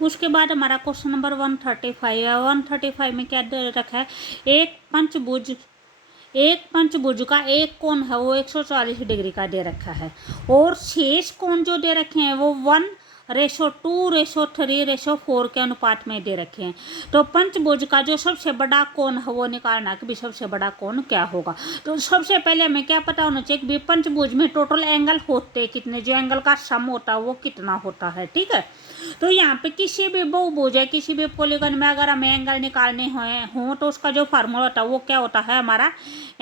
उसके बाद हमारा क्वेश्चन नंबर 135 है। 135 में क्या दे रखा है, एक पंचभुज का एक कोण है वो 140 डिग्री का दे रखा है, और शेष कोण जो दे रखे हैं वो 1:2:3:4 के अनुपात में दे रखे हैं। तो पंचभुज का जो सबसे बड़ा कोण है वो निकालना कि भी सबसे बड़ा कोण क्या होगा। तो सबसे पहले हमें क्या पता होना चाहिए कि पंचभुज में टोटल एंगल होते कितने, जो एंगल का सम होता है वो कितना होता है। ठीक है, तो यहाँ पे किसी भी बहुभुज है, किसी भी पॉलीगन में अगर हमें एंगल निकालने हो तो उसका जो फार्मूला होता है वो क्या होता है हमारा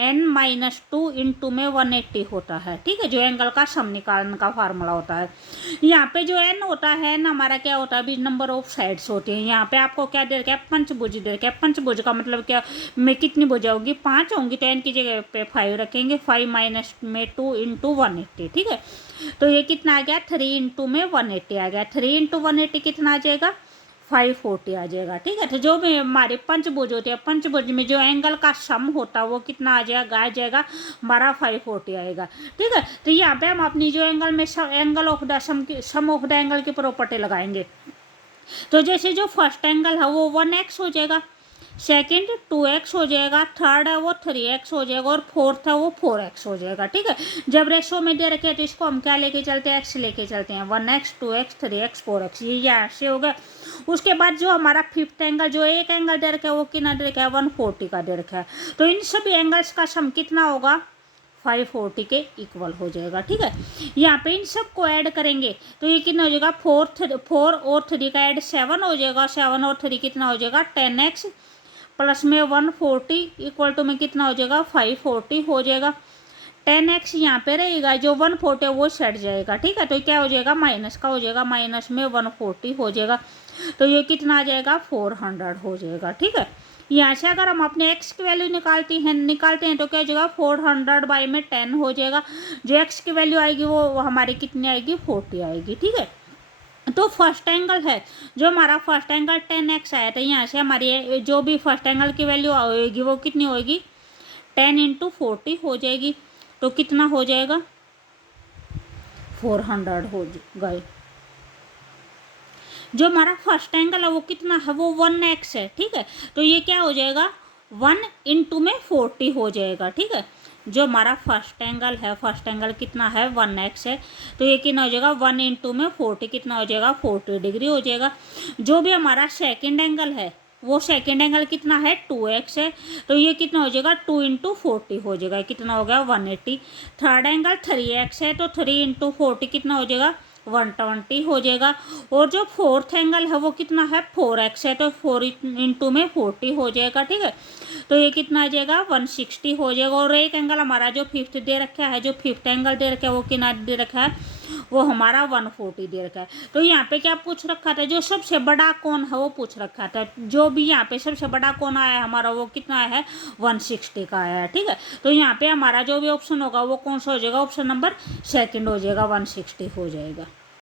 n-2 इंटू में 180 होता है। ठीक है, जो एंगल का सम निकालने का फार्मूला होता है। यहाँ पे जो n होता है ना हमारा क्या होता है, भी नंबर ऑफ साइड्स होती हैं। यहाँ पे आपको क्या दे रखा है, पंचभुज दे रखा है। पंचभुज का मतलब क्या, में कितनी भुजा होगी, 5 होंगी, तो n की जगह पे 5 रखेंगे, 5 माइनस में 2 इंटू 180। ठीक है, तो ये कितना आ गया, 3 इंटू में 180 आ गया। 3 इंटू 180 कितना आ जाएगा, 540 आ जाएगा। ठीक है, तो जो भी हमारे पंचभुज होते हैं, पंचभुज में जो एंगल का सम होता है वो कितना आ जाएगा हमारा 540 आएगा। ठीक है, तो यहाँ पे हम अपनी जो एंगल में angle of the sum of the angle की प्रॉपर्टी लगाएंगे। तो जैसे जो फर्स्ट एंगल है वो 1x हो जाएगा, सेकंड 2x हो जाएगा, थर्ड है वो 3x हो जाएगा, और फोर्थ है वो 4x हो जाएगा। ठीक है, जब रेशो में दे रखे हैं तो इसको हम क्या लेके चलते हैं, x लेके चलते हैं, 1x 2x 3x 4x, ये यहाँ से हो गया। उसके बाद जो हमारा फिफ्थ एंगल, जो एक एंगल दे रखा है वो कितना दे रखा है, 140 का दे रखा है। तो इन सभी एंगल्स का सम कितना होगा, 540 के इक्वल हो जाएगा। ठीक है, यहाँ पे इन सब को ऐड करेंगे तो ये कितना हो जाएगा, 4 और 3 का ऐड 7 हो जाएगा, 7 और 3 कितना हो जाएगा, 10x प्लस में 140 इक्वल टू में कितना हो जाएगा, 540 हो जाएगा। 10x यहाँ पे रहेगा, जो 140 है वो सेट जाएगा। ठीक है, तो क्या हो जाएगा, माइनस का हो जाएगा, माइनस में 140 हो जाएगा, तो ये कितना आ जाएगा, 400 हो जाएगा। ठीक है, यहाँ से अगर हम अपने x की वैल्यू निकालते हैं तो क्या हो जाएगा, 400 बाई में 10 हो जाएगा। जो x की वैल्यू आएगी वो हमारी कितनी आएगी, 40 आएगी। ठीक है, तो फर्स्ट एंगल है, जो हमारा फर्स्ट एंगल 10x आया था, यहाँ से हमारी जो भी फर्स्ट एंगल की वैल्यू होगी वो कितनी होगी, 10 इंटू 40 हो जाएगी, तो कितना हो जाएगा, 400 हो गए। जो हमारा फर्स्ट एंगल है वो कितना है, वो 1x है। ठीक है, तो ये क्या हो जाएगा, 1 इंटू में 40 हो जाएगा। ठीक है, जो हमारा फर्स्ट एंगल है, फर्स्ट एंगल कितना है, 1x है, तो ये कितना हो जाएगा, 1 इंटू में 40 कितना हो जाएगा, 40 डिग्री हो जाएगा। जो भी हमारा सेकेंड एंगल है वो सेकेंड एंगल कितना है, 2x है, तो ये कितना हो जाएगा, 2 इंटू 40 हो जाएगा, कितना हो गया, 180। थर्ड एंगल 3x है, तो 3 इंटू 40 कितना हो जाएगा, 120 हो जाएगा। और जो फोर्थ एंगल है वो कितना है, 4x है, तो 4 इंटू में 40 हो जाएगा। ठीक है, तो ये कितना आ जाएगा, 160 हो जाएगा। और एक एंगल हमारा जो फिफ्थ दे रखा है, जो फिफ्थ एंगल दे रखा है वो कितना दे रखा है, वो हमारा 140 दे रखा है। तो यहाँ पे क्या पूछ रखा था, जो सबसे बड़ा कोण है वो पूछ रखा था। जो भी यहाँ पे सबसे बड़ा कोण आया हमारा वो कितना आया है, 160 का आया है। ठीक है, तो यहाँ पे हमारा जो भी ऑप्शन होगा वो कौन सा हो जाएगा, ऑप्शन नंबर सेकंड हो जाएगा, 160 हो जाएगा।